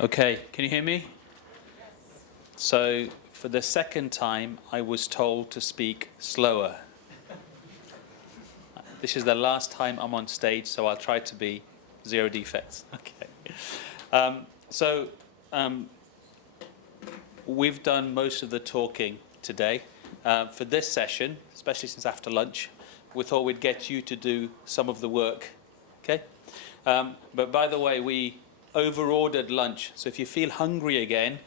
Okay, can you hear me? So, for the second time, I was told to speak slower. This is the last time I'm on stage, so I'll try to be zero defects. Okay. So, we've done most of the talking today. For this session, especially since after lunch, we thought we'd get you to do some of the work. Okay? But by the way, we over-ordered lunch. So if you feel hungry again,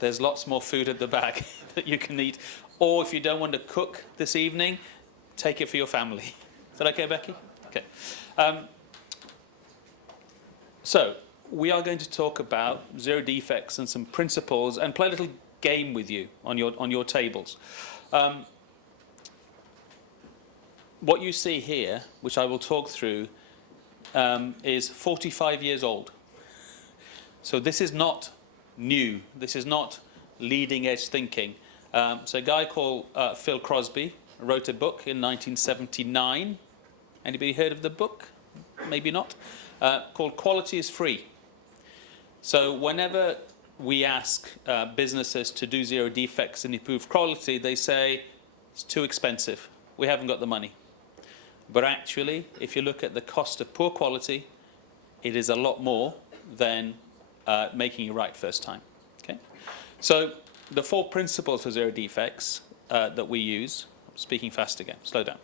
there's lots more food at the back that you can eat. Or if you don't want to cook this evening, take it for your family. Is that okay, Becky? Okay. So we are going to talk about zero defects and some principles and play a little game with you on your tables. What you see here, which I will talk through, is 45 years old. So this is not new. This is not leading edge thinking. So a guy called Phil Crosby wrote a book in 1979. Anybody heard of the book? Maybe not. Called Quality is Free. So whenever we ask businesses to do zero defects and improve quality, they say it's too expensive. We haven't got the money. But actually, if you look at the cost of poor quality, it is a lot more than making it right first time. Okay? So the 4 principles for zero defects that we use, I'm speaking fast again, slow down.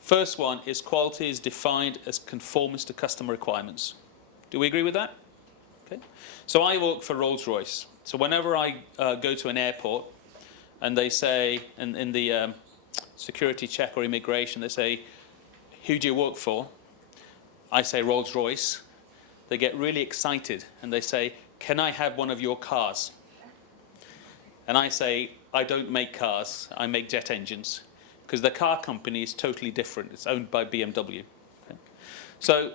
First one is quality is defined as conformance to customer requirements. Do we agree with that? Okay. So I work for Rolls-Royce. So whenever I go to an airport and they say, in the security check or immigration, they say, who do you work for? I say Rolls-Royce. They get really excited and they say, can I have one of your cars? And I say, I don't make cars, I make jet engines. Because the car company is totally different. It's owned by BMW. Okay? So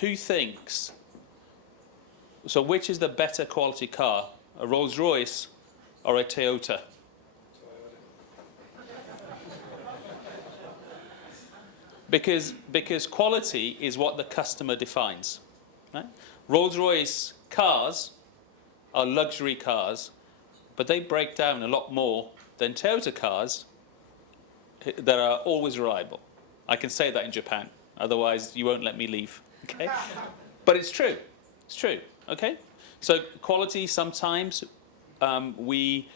who thinks, so which is the better quality car? A Rolls-Royce or a Toyota? Because quality is what the customer defines. Right? Rolls-Royce cars are luxury cars, but they break down a lot more than Toyota cars that are always reliable. I can say that in Japan, otherwise you won't let me leave. Okay? But it's true. It's true. Okay? So quality sometimes we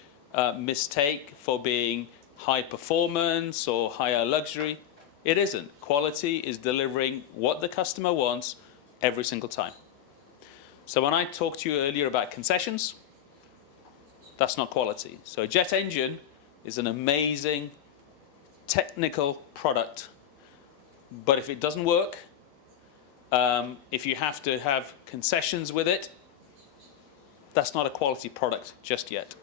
mistake for being high performance or higher luxury. It isn't. Quality is delivering what the customer wants every single time. So when I talked to you earlier about concessions, that's not quality. So a jet engine is an amazing technical product, but if it doesn't work, if you have to have concessions with it, that's not a quality product just yet.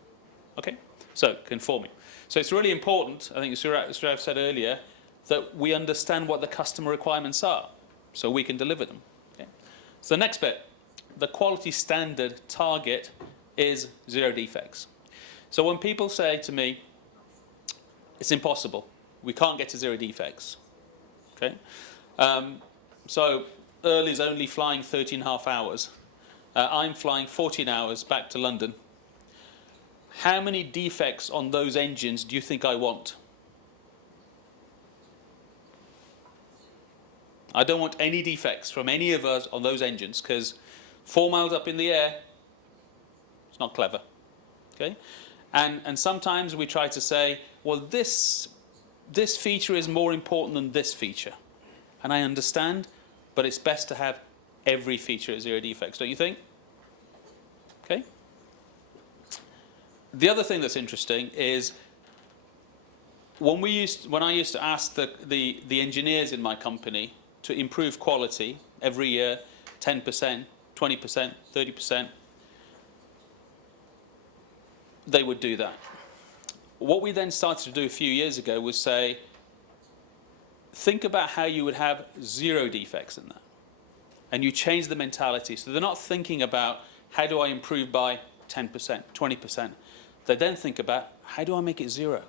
Okay? So conforming. So it's really important, I think Surav said earlier, that we understand what the customer requirements are so we can deliver them. Okay? So the next bit, the quality standard target is zero defects. So when people say to me, it's impossible, we can't get to zero defects. Okay? So Earl is only flying 13.5 hours. I'm flying 14 hours back to London. How many defects on those engines do you think I want? I don't want any defects from any of us on those engines because 4 miles up in the air, it's not clever. Okay? And sometimes we try to say, well, this feature is more important than this feature. And I understand, but it's best to have every feature at zero defects, don't you think? Okay? The other thing that's interesting is when I used to ask the engineers in my company to improve quality every year, 10%, 20%, 30%, they would do that. What we then started to do a few years ago was say, think about how you would have zero defects in that. And you change the mentality. So they're not thinking about how do I improve by 10%, 20%. They then think about how do I make it zero?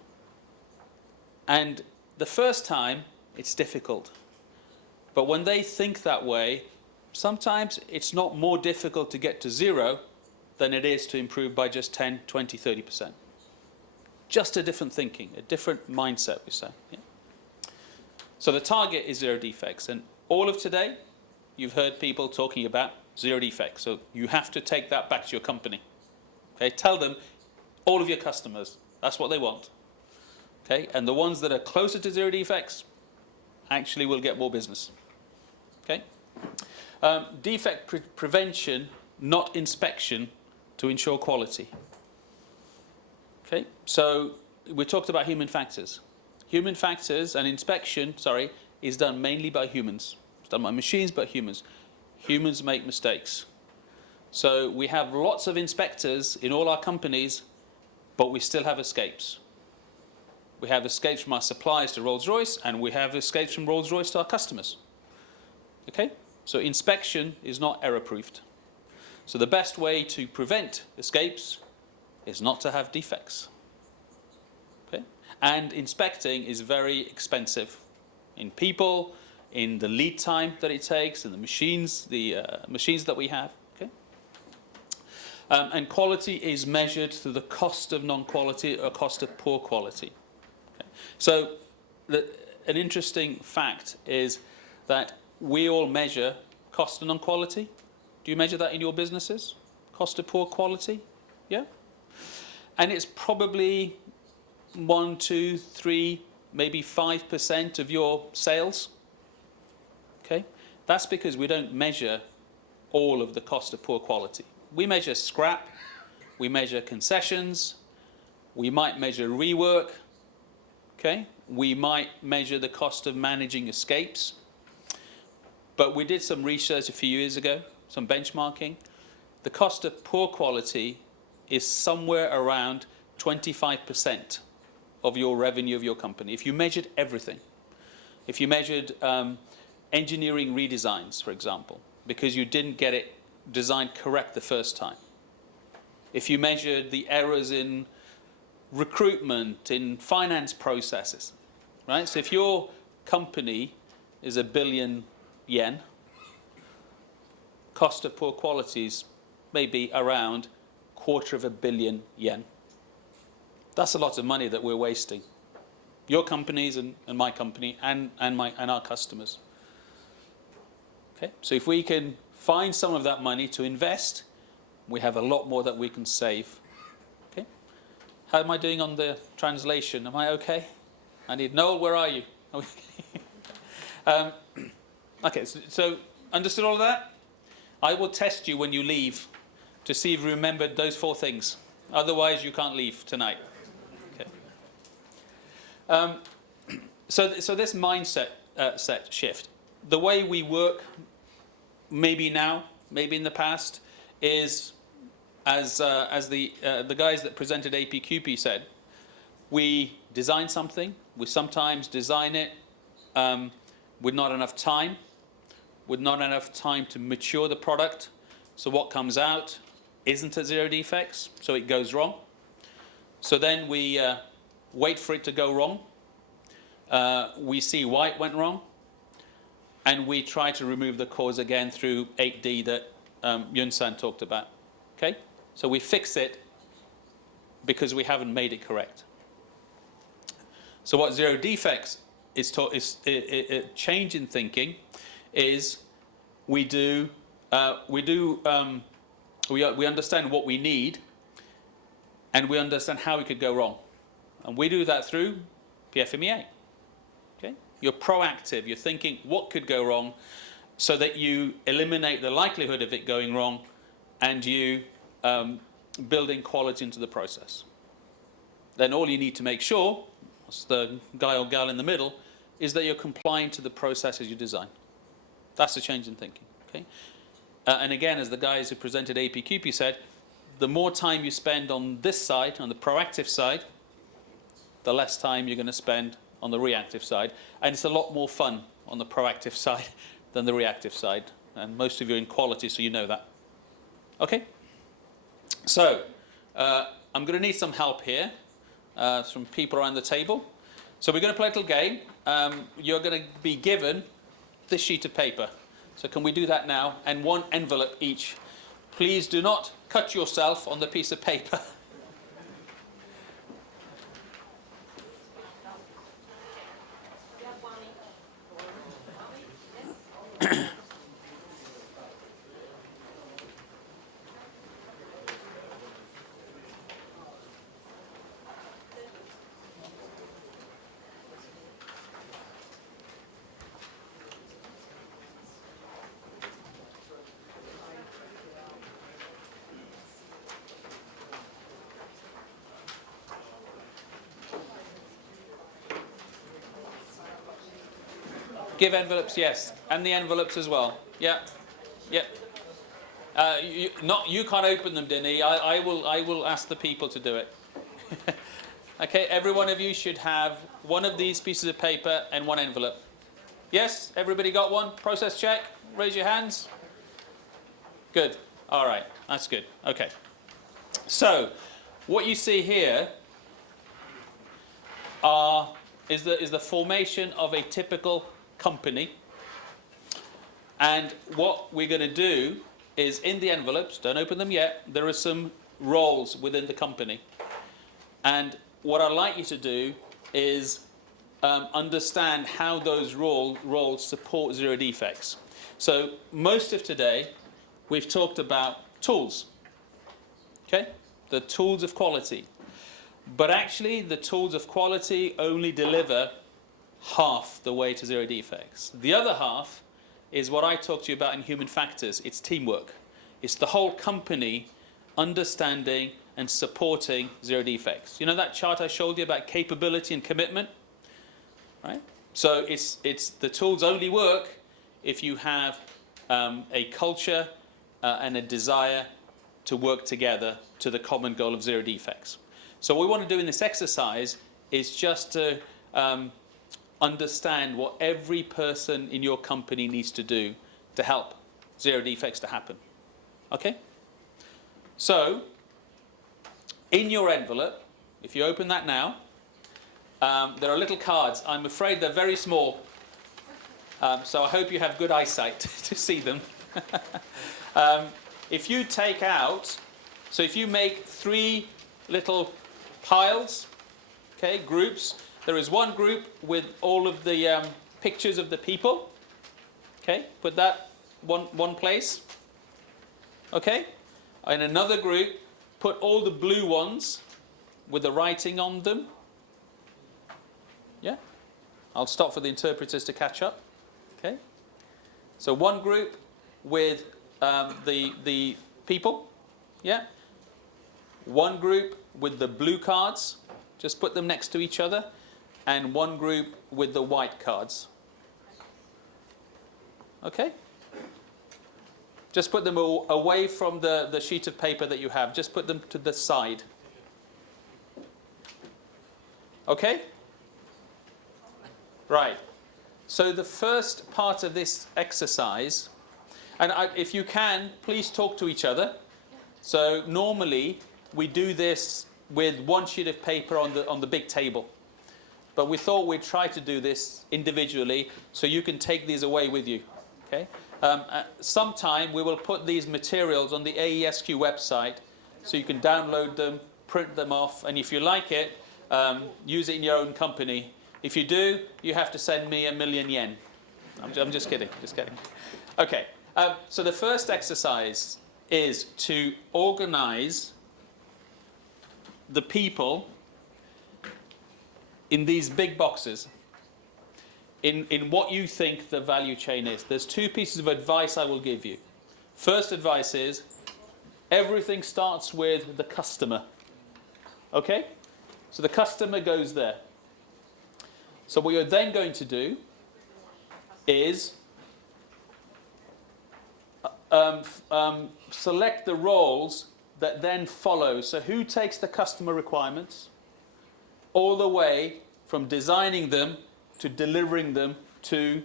And the first time, it's difficult. But when they think that way, sometimes it's not more difficult to get to zero, than it is to improve by just 10, 20, 30%. Just a different thinking, a different mindset, we say. Yeah? So the target is zero defects. And all of today, you've heard people talking about zero defects. So you have to take that back to your company. Okay? Tell them, all of your customers, that's what they want. Okay? And the ones that are closer to zero defects actually will get more business. Okay? Defect prevention, not inspection, to ensure quality. Okay? So we talked about human factors. Human factors and inspection, is done mainly by humans. It's done by machines, but humans. Humans make mistakes. So we have lots of inspectors in all our companies, but we still have escapes. We have escapes from our suppliers to Rolls-Royce, and we have escapes from Rolls-Royce to our customers. Okay? So inspection is not error-proofed. So the best way to prevent escapes is not to have defects. Okay? And inspecting is very expensive in people, in the lead time that it takes, in the machines that we have. Okay? And quality is measured through the cost of non-quality or cost of poor quality. Okay? So an interesting fact is that we all measure cost of non-quality. Do you measure that in your businesses? Cost of poor quality? Yeah? And it's probably 1, 2, 3, maybe 5% of your sales. Okay? That's because we don't measure all of the cost of poor quality. We measure scrap, we measure concessions, we might measure rework, okay? We might measure the cost of managing escapes. But we did some research a few years ago, some benchmarking. The cost of poor quality is somewhere around 25% of your revenue of your company. If you measured everything, if you measured engineering redesigns, for example, because you didn't get it designed correct the first time. If you measured the errors in recruitment, in finance processes, right? So if your company is £1 billion, cost of poor quality is maybe around £250 million. That's a lot of money that we're wasting. Your companies and my company and our customers. Okay? So if we can find some of that money to invest, we have a lot more that we can save. Okay? How am I doing on the translation? Am I okay? I need Noel, where are you? Okay, so understood all of that? I will test you when you leave to see if you remembered those 4 things. Otherwise, you can't leave tonight. Okay. So this mindset set shift, the way we work, maybe now, maybe in the past, is as the guys that presented APQP said, we design something, we sometimes design it with not enough time, to mature the product, so what comes out isn't at zero defects, so it goes wrong. So then we wait for it to go wrong, we see why it went wrong, and we try to remove the cause again through 8D that Yun-san talked about. Okay? So we fix it because we haven't made it correct. So what zero defects is a change in thinking is we understand what we need, and we understand how it could go wrong, and we do that through PFMEA. Okay, you're proactive. You're thinking what could go wrong, so that you eliminate the likelihood of it going wrong, and you build in quality into the process. Then all you need to make sure, as the guy or gal in the middle, is that you're complying to the processes you design. That's the change in thinking. Okay? And again, as the guys who presented APQP said, the more time you spend on this side, on the proactive side, the less time you're going to spend on the reactive side. And it's a lot more fun on the proactive side than the reactive side. And most of you are in quality, so you know that. Okay? So, I'm going to need some help here from people around the table. So we're going to play a little game. You're going to be given this sheet of paper. So can we do that now? And 1 envelope each. Please do not cut yourself on the piece of paper. Give envelopes, yes, and the envelopes as well. Yeah, yeah. You can't open them, Denny. I will ask the people to do it. Okay, every one of you should have one of these pieces of paper and one envelope. Yes, everybody got one? Process check. Raise your hands. Good. All right, that's good. Okay. So, what you see here is the formation of a typical company, and what we're going to do is, in the envelopes, don't open them yet, there are some roles within the company, and what I'd like you to do is understand how those roles support zero defects. So most of today we've talked about tools, okay, the tools of quality, but actually the tools of quality only deliver half the way to zero defects. The other half is what I talked to you about in human factors. It's teamwork. It's the whole company understanding and supporting zero defects. You know that chart I showed you about capability and commitment? Right? So it's the tools only work if you have a culture and a desire to work together to the common goal of zero defects. So what we want to do in this exercise is just to understand what every person in your company needs to do to help zero defects to happen. Okay? So, in your envelope, if you open that now, there are little cards. I'm afraid they're very small, so I hope you have good eyesight to see them. If you take out, so if you make 3 little piles, okay, groups. There is one group with all of the pictures of the people. Okay, put that one place. Okay, in another group, put all the blue ones with the writing on them. Yeah, I'll stop for the interpreters to catch up. Okay, so one group with the people. Yeah, one group with the blue cards. Just put them next to each other. And one group with the white cards. Okay? Just put them away from the sheet of paper that you have. Just put them to the side. Okay? Right. So the first part of this exercise, and if you can, please talk to each other. So normally we do this with one sheet of paper on the big table. But we thought we'd try to do this individually so you can take these away with you. Okay? Sometime we will put these materials on the AESQ website so you can download them, print them off, and if you like it, use it in your own company. If you do, you have to send me 1,000,000 yen. I'm just kidding, just kidding. Okay, so the first exercise is to organize the people in these big boxes, in what you think the value chain is. There's 2 pieces of advice I will give you. First advice is, everything starts with the customer. Okay? So the customer goes there. So what you're then going to do is select the roles that then follow. So who takes the customer requirements all the way from designing them to delivering them to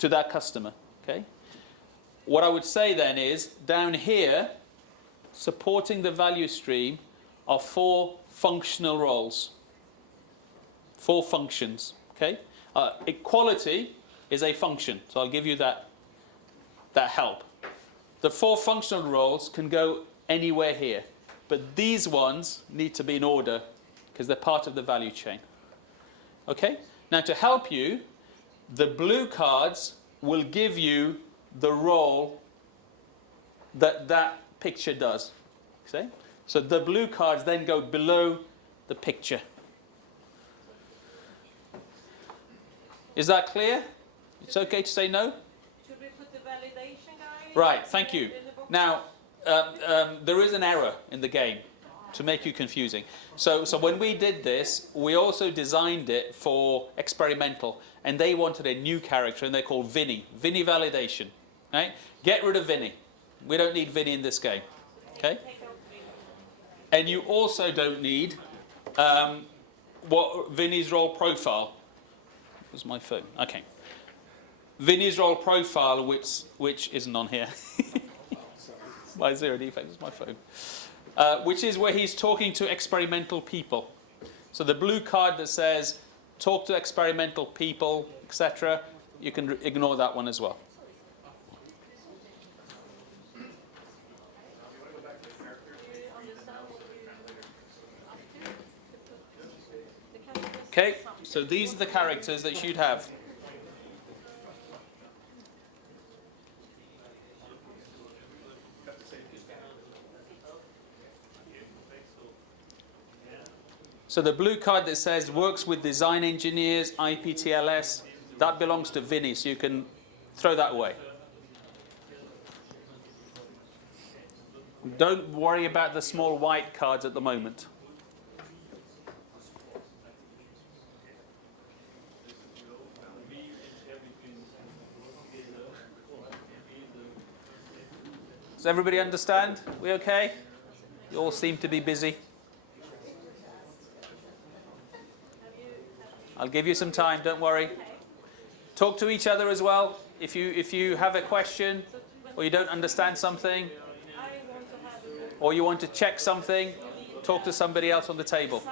that customer. Okay? What I would say then is, down here, supporting the value stream are 4 functional roles. 4 functions. Okay? Equality is a function, so I'll give you that help. The 4 functional roles can go anywhere here, but these ones need to be in order because they're part of the value chain. Okay? Now to help you, the blue cards will give you the role that that picture does. See? So the blue cards then go below the picture. Is that clear? It's okay to say no? Should we put the validation guy? Right, thank you. Now, there is an error in the game to make you confusing. So when we did this, we also designed it for experimental, and they wanted a new character, and they're called Vinny. Vinny validation. Right? Get rid of Vinny. We don't need Vinny in this game. Okay? And you also don't need what Vinny's role profile. Was my phone? Okay. Vinny's role profile, which isn't on here. My zero defect is my phone. Which is where he's talking to experimental people. So the blue card that says talk to experimental people, etc., you can ignore that one as well. Okay, so these are the characters that you'd have. So the blue card that says works with design engineers, IPTLS, that belongs to Vinny, so you can throw that away. Don't worry about the small white cards at the moment. Does everybody understand? We okay? You all seem to be busy. I'll give you some time, don't worry. Talk to each other as well. If you have a question, or you don't understand something, or you want to check something, talk to somebody else on the table.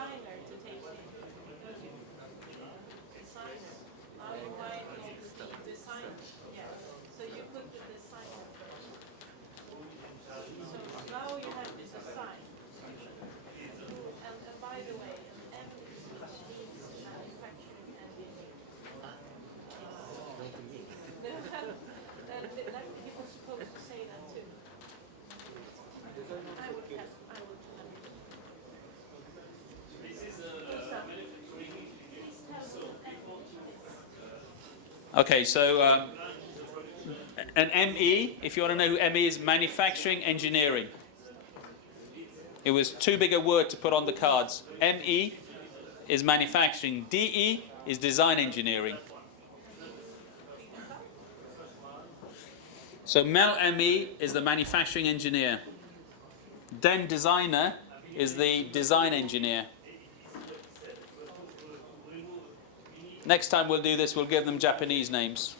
Okay, so an ME, if you want to know who ME is, manufacturing engineering. It was too big a word to put on the cards. ME is manufacturing. DE is design engineering. So Mel ME is the manufacturing engineer. Den designer is the design engineer. Next time we'll do this, we'll give them Japanese names.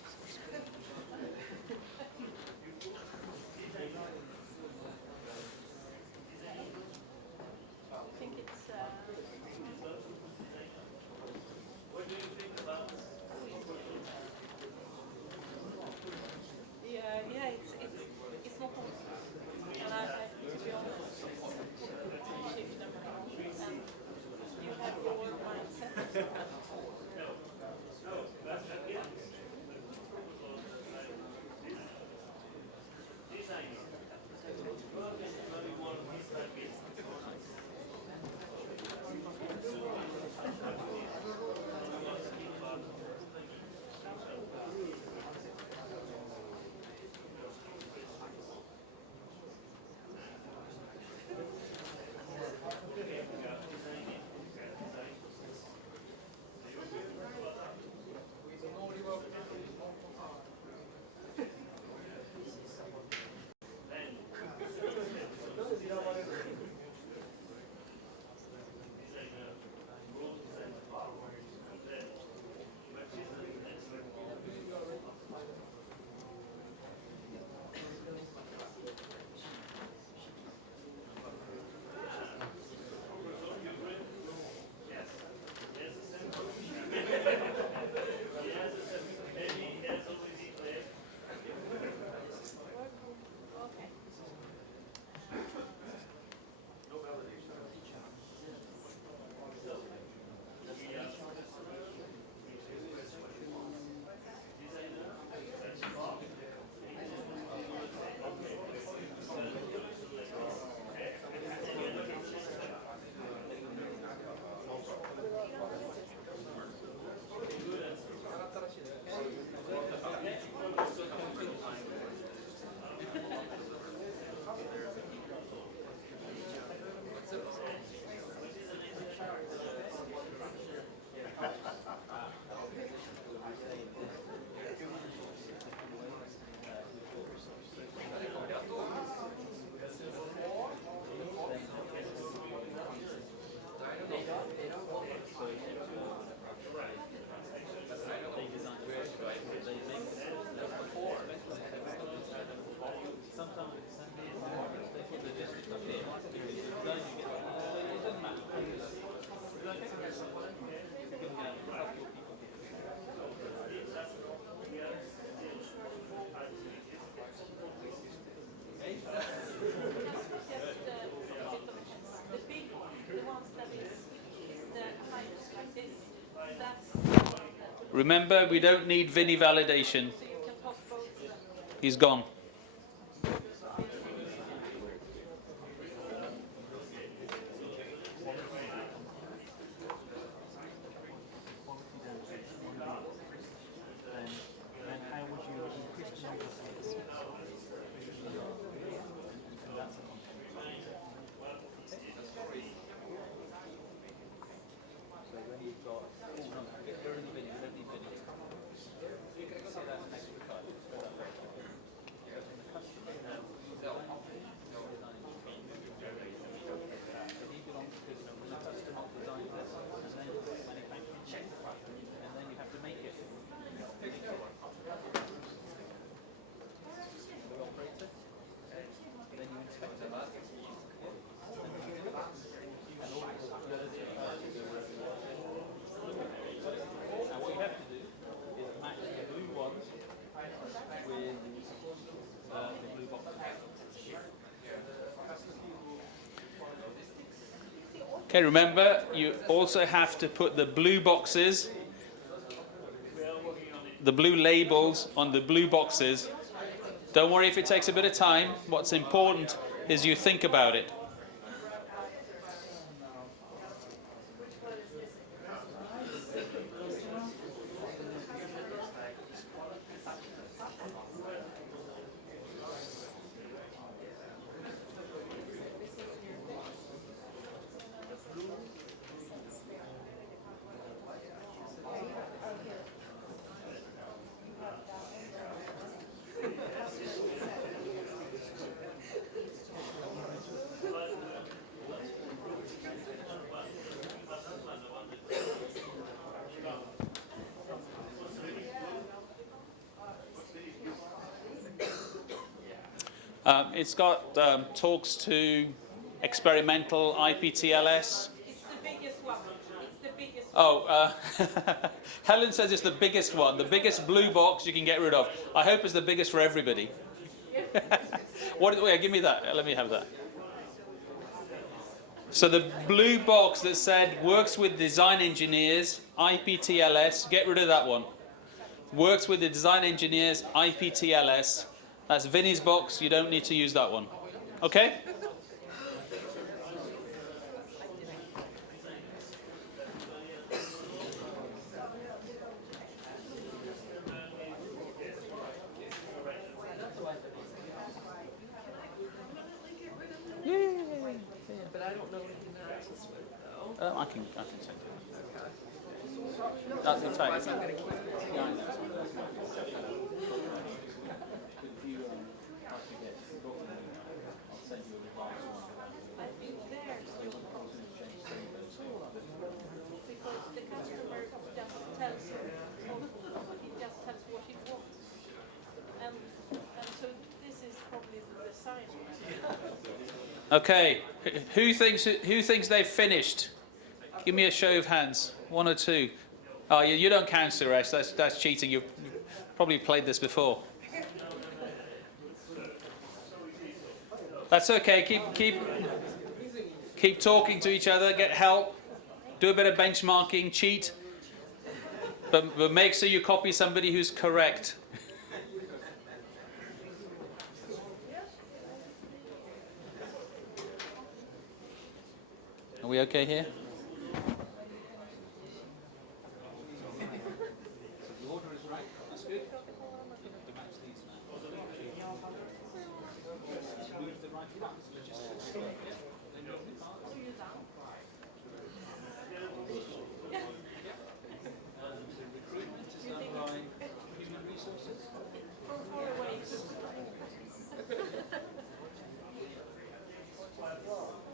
Remember, we don't need Vinny validation. So you can toss both of them. He's gone. Okay, remember, you also have to put the blue boxes, the blue labels on the blue boxes. Don't worry if it takes a bit of time. What's important is you think about it. It's got talks to experimental IPTLS. It's the biggest one. It's the biggest one. Oh, Helen says it's the biggest one, the biggest blue box you can get rid of. I hope it's the biggest for everybody. Wait, give me that. Let me have that. So the blue box that said works with design engineers, IPTLS, get rid of that one. Works with the design engineers, IPTLS. That's Vinny's box, you don't need to use that one. Okay? But I don't know anything to access with though. I can send it. That's in fact. Otherwise I'm going to keep it. Yeah, I know. I think there's your problem. Because the customer just tells you, he just tells what he wants. And so this is probably the design. Okay, who thinks they've finished? Give me a show of hands. One or two. Oh, you don't count, Suresh. That's cheating. You've probably played this before. That's okay. Keep talking to each other. Get help. Do a bit of benchmarking. Cheat. But make sure you copy somebody who's correct. Are we okay here? The order is right. That's good. Move the right parts. Recruitment is done by human resources. From far away.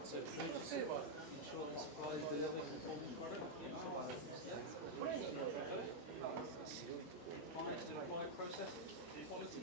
So ensure the supply is delivering performance product. Monitor the required processes, quality.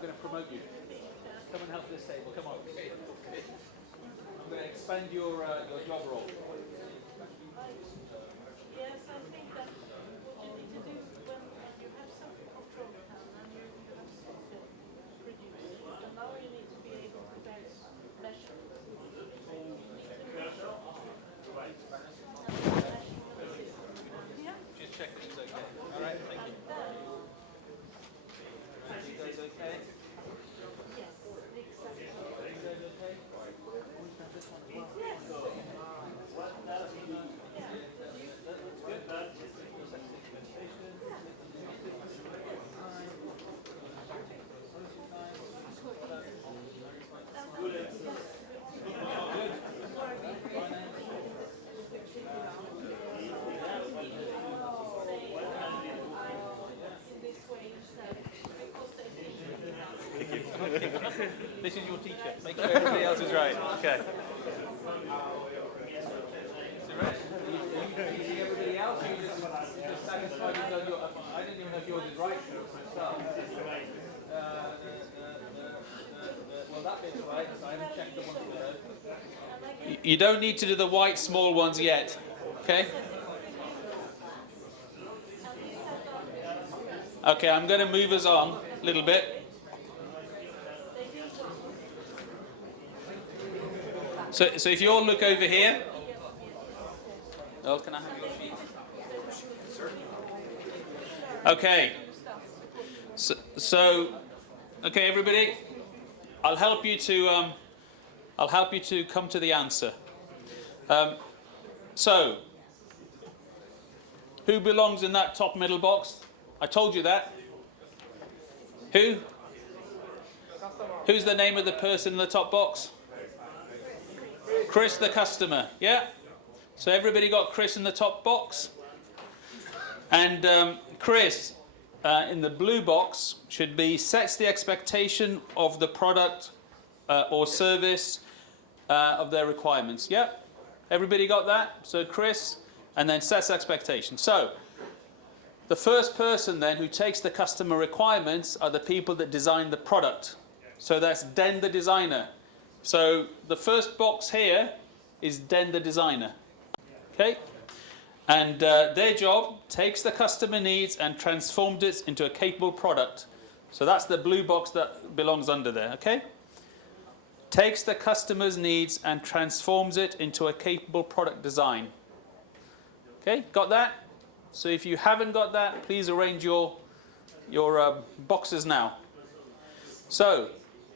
going to promote you. Come and help this table. Come on. I'm going to expand your job role. Yes, I think that what you need to do when you have some control panel and you have software produced, and now you need to be able to measure. Just check that he's okay. All right, thank you. You guys okay? Yes, exactly. You guys okay? This is your teacher. Make sure everybody else is right. Okay. You see everybody else? You just satisfied with your. I didn't even know if yours is right myself. Well, that bit's right. So I haven't checked the ones below. You don't need to do the white small ones yet. Okay. Okay, I'm going to move us on a little bit. So if you all look over here. Oh, can I have your sheet? Okay. So okay, everybody. I'll help you to come to the answer. So who belongs in that top middle box? I told you that. Who? Who's the name of the person in the top box? Chris, the customer. Yeah? So everybody got Chris in the top box? And Chris, in the blue box, should be sets the expectation of the product or service of their requirements. Yeah? Everybody got that? So Chris, and then sets expectation. So the first person then who takes the customer requirements are the people that design the product. So that's Den the designer. So the first box here is Den the designer. Okay? And their job takes the customer needs and transforms it into a capable product. So that's the blue box that belongs under there. Okay? Takes the customer's needs and transforms it into a capable product design. Okay? Got that? So if you haven't got that, please arrange your boxes now. So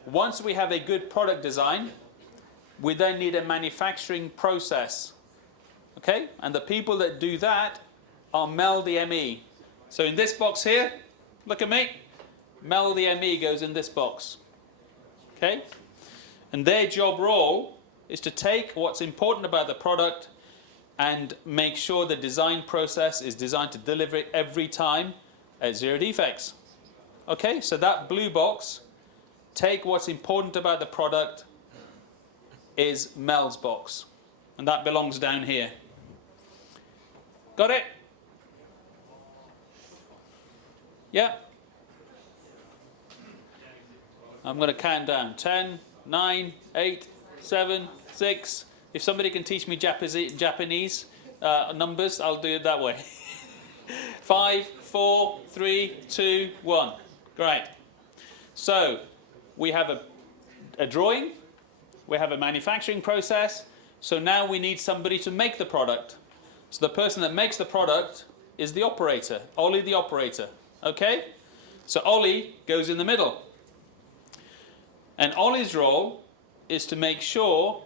once we have a good product design, we then need a manufacturing process. Okay? And the people that do that are Mel the ME. So in this box here, look at me. Mel the ME goes in this box. Okay? And their job role is to take what's important about the product and make sure the design process is designed to deliver it every time at zero defects. Okay? So that blue box, take what's important about the product, is Mel's box. And that belongs down here. Got it? Yeah? I'm going to count down. 10, 9, 8, 7, 6. If somebody can teach me Japanese numbers, I'll do it that way. 5, 4, 3, 2, 1. Great. So we have a drawing. We have a manufacturing process. So now we need somebody to make the product. So the person that makes the product is the operator, Ollie the operator. Okay? So Ollie goes in the middle. And Ollie's role is to make sure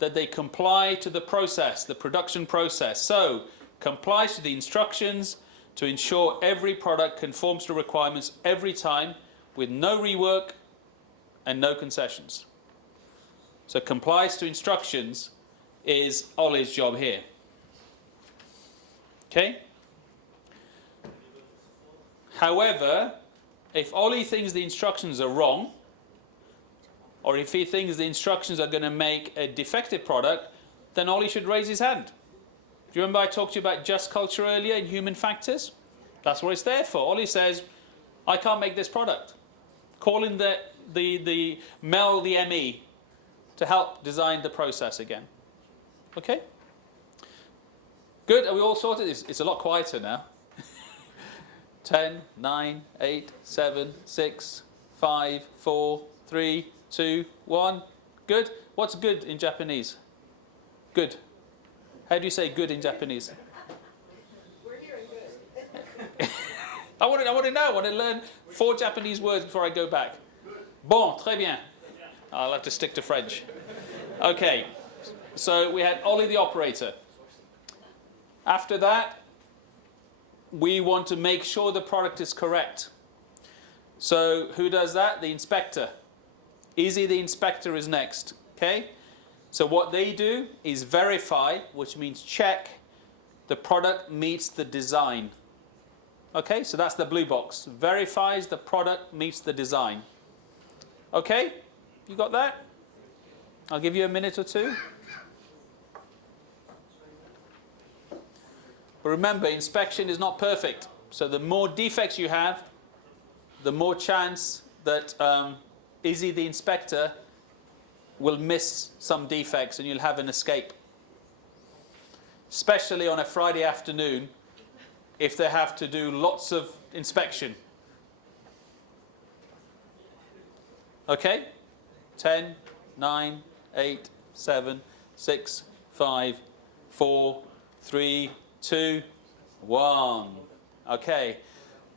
that they comply to the process, the production process. So complies to the instructions to ensure every product conforms to requirements every time with no rework and no concessions. So complies to instructions is Ollie's job here. Okay? However, if Ollie thinks the instructions are wrong, or if he thinks the instructions are going to make a defective product, then Ollie should raise his hand. Do you remember I talked to you about just culture earlier in human factors? That's what it's there for. Ollie says, I can't make this product. Call in the Mel, the ME, to help design the process again. Okay? Good, are we all sorted? It's a lot quieter now. 10, 9, 8, 7, 6, 5, 4, 3, 2, 1. Good. What's good in Japanese? Good. How do you say good in Japanese? We're hearing good. I want to know. I want to learn 4 Japanese words before I go back. Bon, très bien. I'll have to stick to French. Okay. So we had Ollie the operator. After that, we want to make sure the product is correct. So who does that? The inspector. Easy, the inspector is next. Okay? So what they do is verify, which means check, the product meets the design. Okay? So that's the blue box. Verifies the product meets the design. Okay? You got that? I'll give you a minute or two. But remember, inspection is not perfect. So the more defects you have, the more chance that Izzy, the inspector, will miss some defects and you'll have an escape. Especially on a Friday afternoon, if they have to do lots of inspection. Okay? 10, 9, 8, 7, 6, 5, 4, 3, 2, 1. Okay,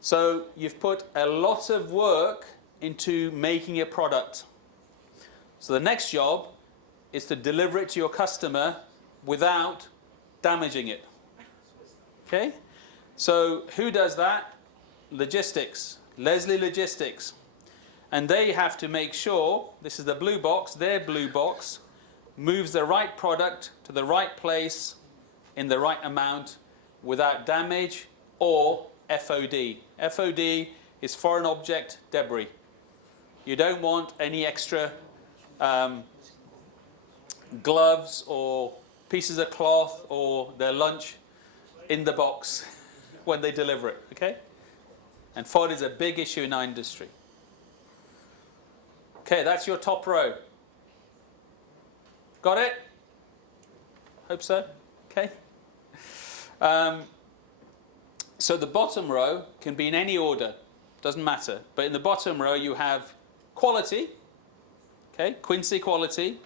so you've put a lot of work into making a product. So the next job is to deliver it to your customer without damaging it. Okay, so who does that? Logistics, Leslie Logistics. And they have to make sure, this is the blue box, their blue box, moves the right product to the right place in the right amount without damage or FOD. FOD is foreign object debris. You don't want any extra gloves or pieces of cloth or their lunch in the box when they deliver it, okay? And FOD is a big issue in our industry. Okay, that's your top row. Got it? Hope so. Okay. So the bottom row can be in any order, doesn't matter. But in the bottom row you have quality, okay, Quincy quality.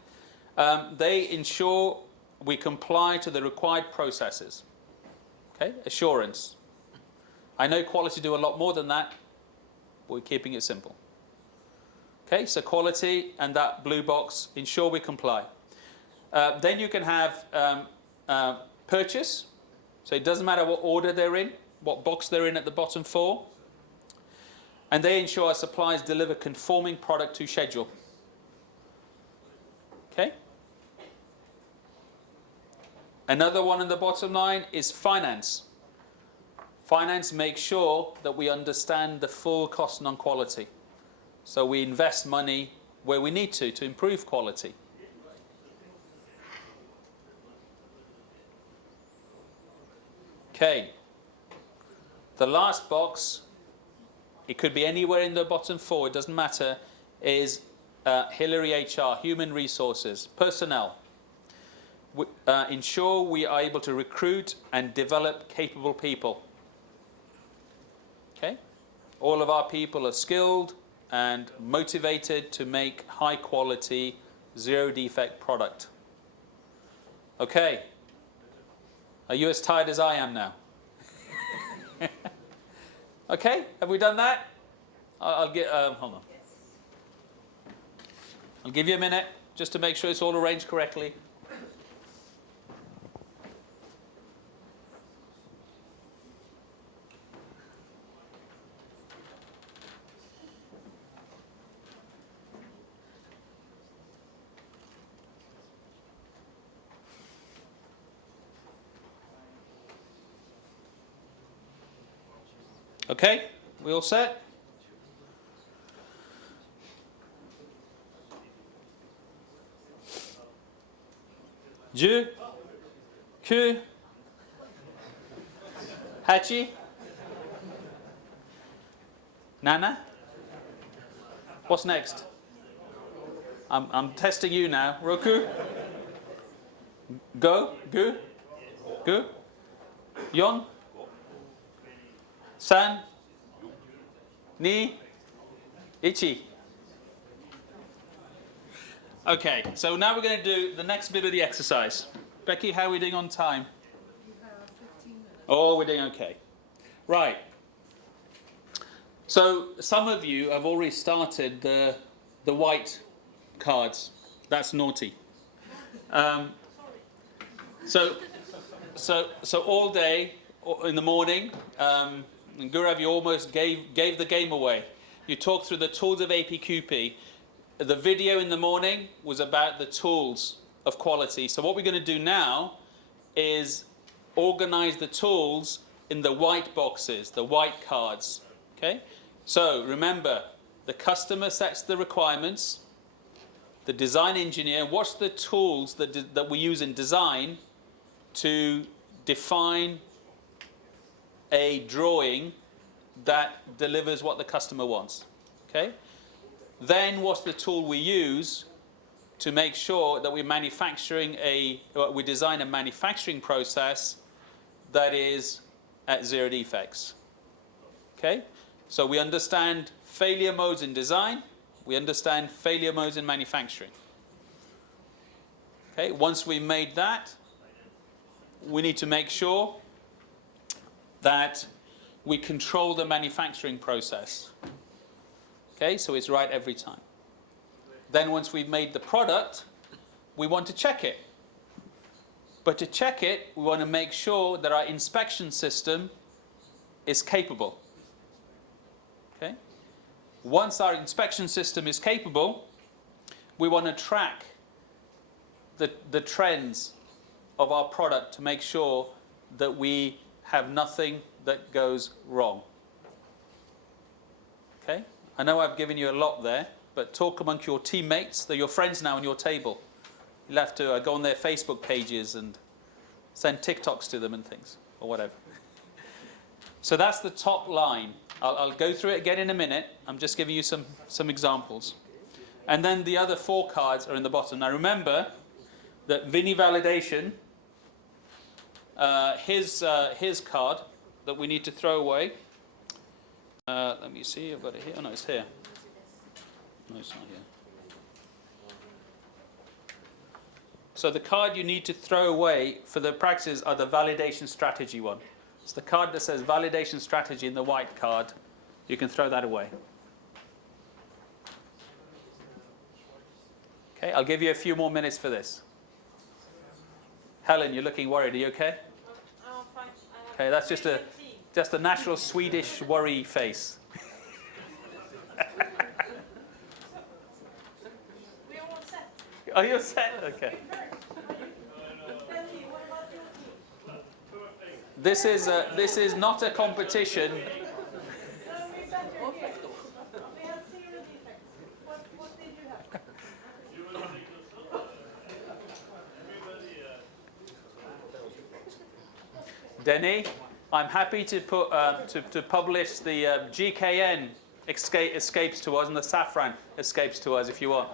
They ensure we comply to the required processes. Okay, assurance. I know quality do a lot more than that, but we're keeping it simple. Okay, so quality and that blue box ensure we comply. Then you can have purchase. So it doesn't matter what order they're in, what box they're in at the bottom 4. And they ensure our suppliers deliver conforming product to schedule. Okay? Another one in the bottom line is finance. Finance makes sure that we understand the full cost on quality. So we invest money where we need to improve quality. Okay. The last box, it could be anywhere in the bottom 4, it doesn't matter, is Hillary HR, human resources, personnel. Ensure we are able to recruit and develop capable people. Okay? All of our people are skilled and motivated to make high quality, zero defect product. Okay. Are you as tired as I am now? Okay, have we done that? I'll get, hold on. I'll give you a minute just to make sure it's all arranged correctly. Okay, we all set? Je, que, Hachi, Nana, What's next? I'm testing you now. Roku? Go? Gu? Gu? Yon? San? Ni? Ichi? Okay, so now we're going to do the next bit of the exercise. Becky, how are we doing on time? You have 15 minutes. Oh, we're doing okay. Right. So some of you have already started the white cards. That's naughty. So all day in the morning, Gaurav, you almost gave the game away. You talked through the tools of APQP. The video in the morning was about the tools of quality. So what we're going to do now is organize the tools in the white boxes, the white cards. Okay? So remember, the customer sets the requirements. The design engineer, what's the tools that we use in design to define a drawing that delivers what the customer wants? Okay? Then what's the tool we use to make sure that we're we design a manufacturing process that is at zero defects? Okay? So we understand failure modes in design. We understand failure modes in manufacturing. Okay, once we've made that, we need to make sure that we control the manufacturing process. Okay, so it's right every time. Then once we've made the product, we want to check it. But to check it, we want to make sure that our inspection system is capable. Okay? Once our inspection system is capable, we want to track the trends of our product to make sure that we have nothing that goes wrong. Okay? I know I've given you a lot there, but talk amongst your teammates. They're your friends now on your table. You'll have to go on their Facebook pages and send TikToks to them and things, or whatever. So that's the top line. I'll go through it again in a minute. I'm just giving you some examples. And then the other 4 cards are in the bottom. Now remember that Vinny Validation, his card that we need to throw away. Let me see, I've got it here. Oh no, it's here. No, it's not here. So the card you need to throw away for the practices are the validation strategy one. It's the card that says validation strategy in the white card. You can throw that away. Okay, I'll give you a few more minutes for this. Helen, you're looking worried. Are you okay? I'm fine. Okay, that's just a natural Swedish worry face. We're all set. Are you set? Okay. Benny, what about your team? This is not a competition. No, we better here. We have 0 defects. What did you have? Denny, I'm happy to put to publish the GKN escapes to us and the saffron escapes to us if you want.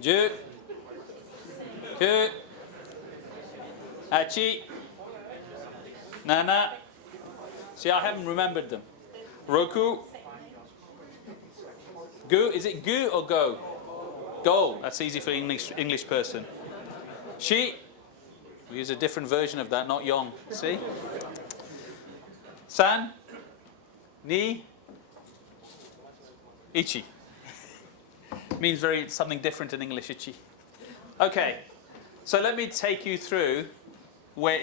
Ju. Ku. Achi. Nana. See, I haven't remembered them. Roku. Gu. Is it gu or go? Go. That's easy for English person. Shi. We use a different version of that, not yong. See? San. Ni. Ichi. Means something different in English, ichi. Okay. So let me take you through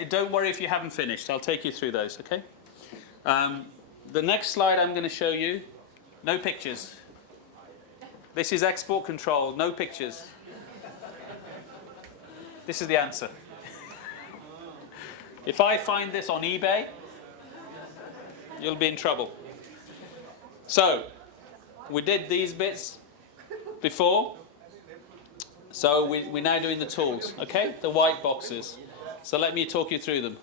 don't worry if you haven't finished. I'll take you through those, okay? The next slide I'm going to show you, no pictures. This is export control, no pictures. This is the answer. If I find this on eBay, you'll be in trouble. So, we did these bits before. So we're now doing the tools, okay? The white boxes. So let me talk you through them.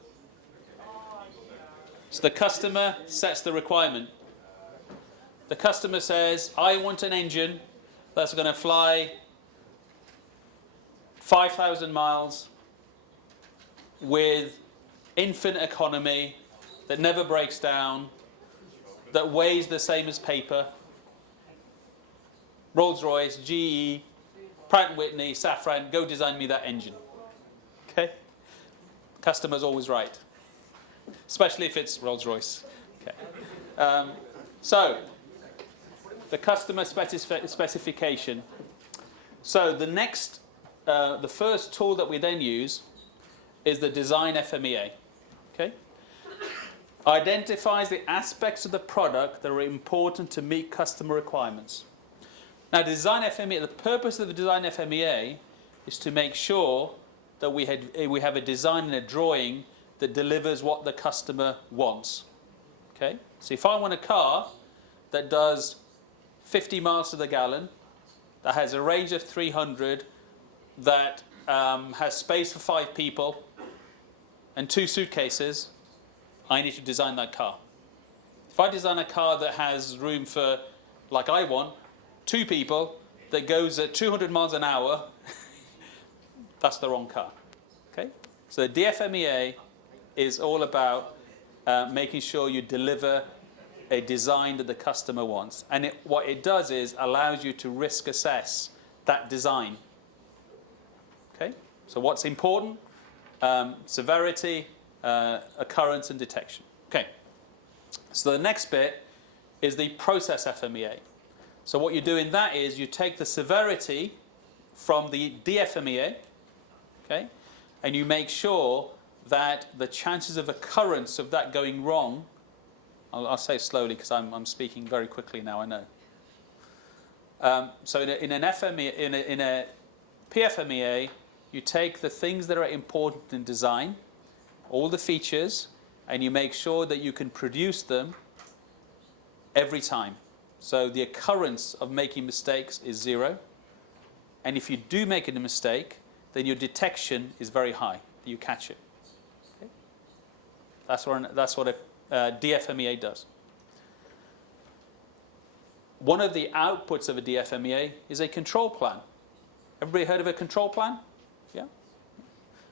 So the customer sets the requirement. The customer says, I want an engine that's going to fly 5,000 miles with infinite economy, that never breaks down, that weighs the same as paper. Rolls-Royce, GE, Pratt & Whitney, Safran, go design me that engine. Okay? Customer's always right. Especially if it's Rolls-Royce. Okay. So, the customer specification. So the first tool that we then use is the design FMEA. Okay? Identifies the aspects of the product that are important to meet customer requirements. Now, design FMEA, the purpose of the design FMEA is to make sure that we have a design and a drawing that delivers what the customer wants. Okay? So if I want a car that does 50 miles to the gallon, that has a range of 300, that has space for 5 people and 2 suitcases, I need to design that car. If I design a car that has room for, like I want, 2 people, that goes at 200 miles an hour, that's the wrong car. Okay? So the DFMEA is all about making sure you deliver a design that the customer wants. And what it does is allows you to risk assess that design. Okay? So what's important? Severity, occurrence and detection. Okay. So the next bit is the process FMEA. So what you do in that is you take the severity from the DFMEA, okay, and you make sure that the chances of occurrence of that going wrong, I'll say it slowly because I'm speaking very quickly now, I know. So in an FMEA, in a PFMEA, you take the things that are important in design, all the features, and you make sure that you can produce them every time. So the occurrence of making mistakes is 0. And if you do make a mistake, then your detection is very high. You catch it. Okay? That's what a DFMEA does. One of the outputs of a DFMEA is a control plan. Everybody heard of a control plan? Yeah?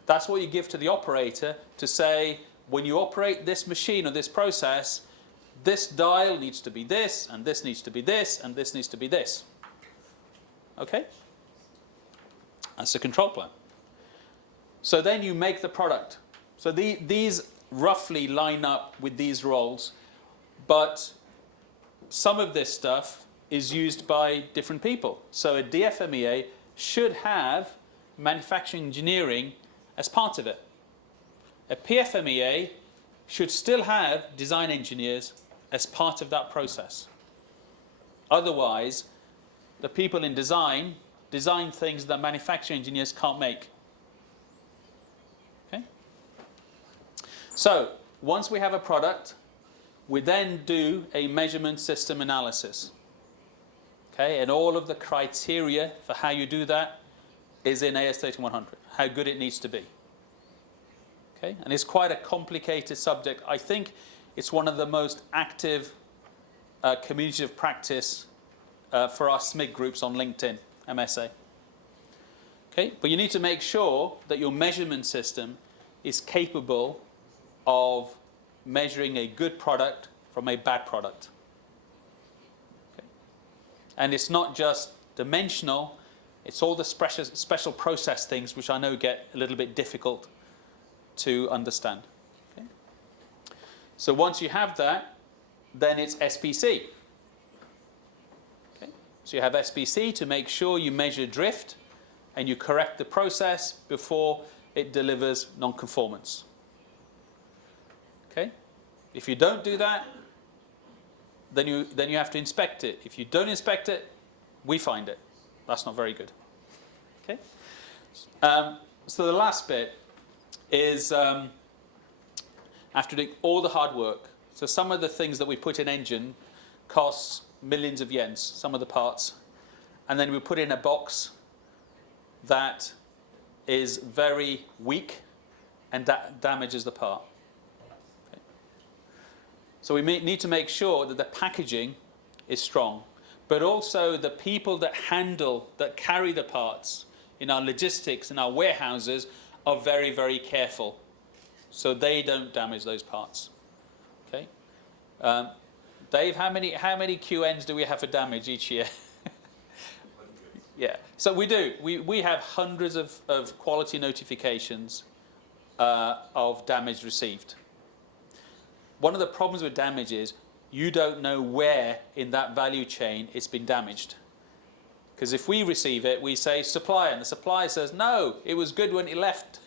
That's what you give to the operator to say, when you operate this machine or this process, this dial needs to be this, and this needs to be this, and this needs to be this. Okay? That's the control plan. So then you make the product. So these roughly line up with these roles, but some of this stuff is used by different people. So a DFMEA should have manufacturing engineering as part of it. A PFMEA should still have design engineers as part of that process. Otherwise, the people in design things that manufacturing engineers can't make. Okay? So, once we have a product, we then do a measurement system analysis. Okay? And all of the criteria for how you do that is in AS100, how good it needs to be. Okay? And it's quite a complicated subject. I think it's one of the most active communities of practice for our SMIG groups on LinkedIn, MSA. Okay, but you need to make sure that your measurement system is capable of measuring a good product from a bad product. Okay. And it's not just dimensional, it's all the special process things which I know get a little bit difficult to understand. Okay. So once you have that, then it's SPC. Okay. So you have SPC to make sure you measure drift and you correct the process before it delivers non-conformance. Okay? If you don't do that, then you have to inspect it. If you don't inspect it, we find it. That's not very good. Okay? So the last bit is after doing all the hard work. So some of the things that we put in engine costs millions of yens, some of the parts, and then we put in a box that is very weak and damages the part. Okay. So we need to make sure that the packaging is strong, but also the people that carry the parts in our logistics, in our warehouses, are very, very careful so they don't damage those parts. Okay. Dave, how many QNs do we have for damage each year? Yeah, so we do. We have hundreds of quality notifications of damage received. One of the problems with damage is you don't know where in that value chain it's been damaged. Because if we receive it, we say supplier, and the supplier says, no, it was good when it left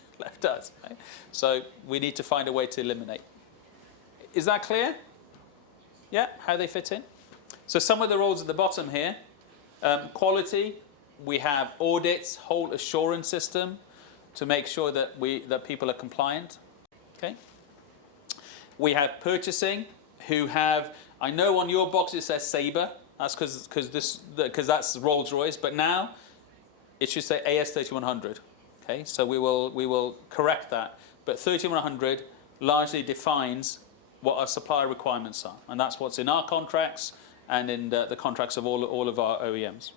us. Right? So we need to find a way to eliminate. Is that clear? Yeah, how they fit in? So some of the roles at the bottom here, quality. We have audits, whole assurance system to make sure that people are compliant. Okay. We have purchasing, who have, I know on your box it says Sabre. That's because that's Rolls-Royce, but now it should say AS3100. Okay, so we will correct that. But 3100 largely defines what our supplier requirements are, and that's what's in our contracts and in the contracts of all of our OEMs.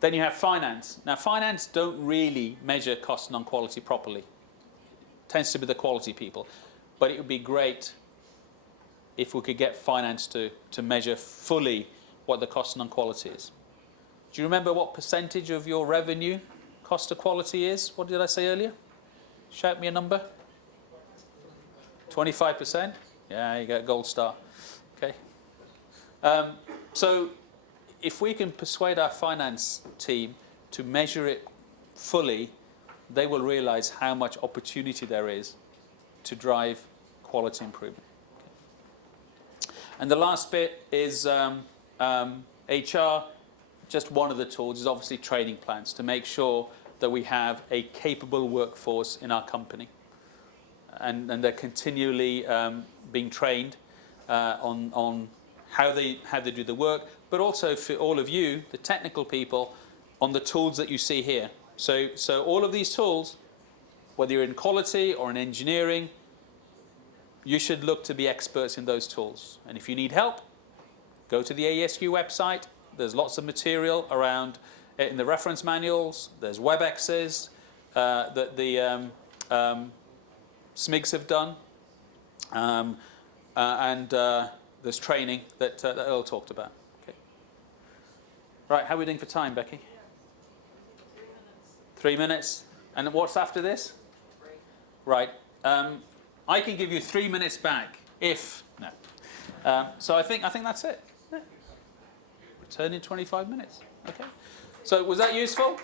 Then you have finance. Now, finance don't really measure cost and quality properly. It tends to be the quality people. But it would be great if we could get finance to measure fully what the cost and quality is. Do you remember what percentage of your revenue cost of quality is? What did I say earlier? Shout me a number. 25%? Yeah, you get a gold star. Okay. So if we can persuade our finance team to measure it fully, they will realize how much opportunity there is to drive quality improvement. Okay. And the last bit is HR. Just one of the tools is obviously training plans to make sure that we have a capable workforce in our company. And they're continually being trained on how they do the work, but also for all of you, the technical people, on the tools that you see here. So all of these tools, whether you're in quality or in engineering, you should look to be experts in those tools. And if you need help, go to the AESQ website. There's lots of material around in the reference manuals. There's WebExes that the SMIGs have done. And there's training that Earl talked about. Okay. Right, how are we doing for time, Becky? 3 minutes. And what's after this? Right. I can give you 3 minutes back if no. So I think that's it. Yeah. Return in 25 minutes. Okay. So was that useful?